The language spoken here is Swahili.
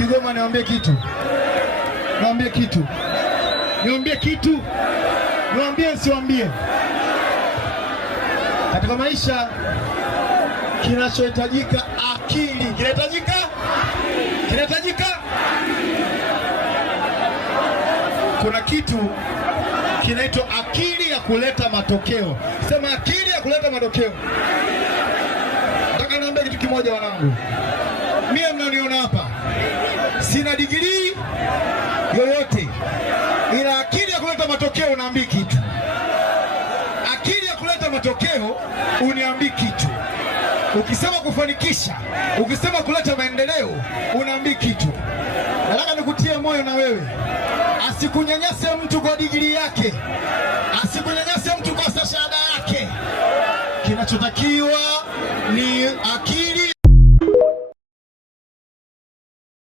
Kigoma, niwaambie kitu. Niwaambie kitu. Niwaambie kitu. Niwaambie siwaambie. Katika maisha kinachohitajika akili. Kinahitajika? Kinahitajika? Kuna kitu kinaitwa akili ya kuleta matokeo. Sema akili ya kuleta matokeo. Nataka niambie kitu kimoja wanangu. Mimi mnaniona hapa, sina degree yoyote, ila akili ya kuleta matokeo unaambii kitu. Akili ya kuleta matokeo uniambii kitu. Ukisema kufanikisha, ukisema kuleta maendeleo, unaambii kitu. Nataka nikutie moyo na wewe, asikunyanyase mtu kwa degree yake, asikunyanyase mtu kwa shahada yake. Kinachotakiwa ni akili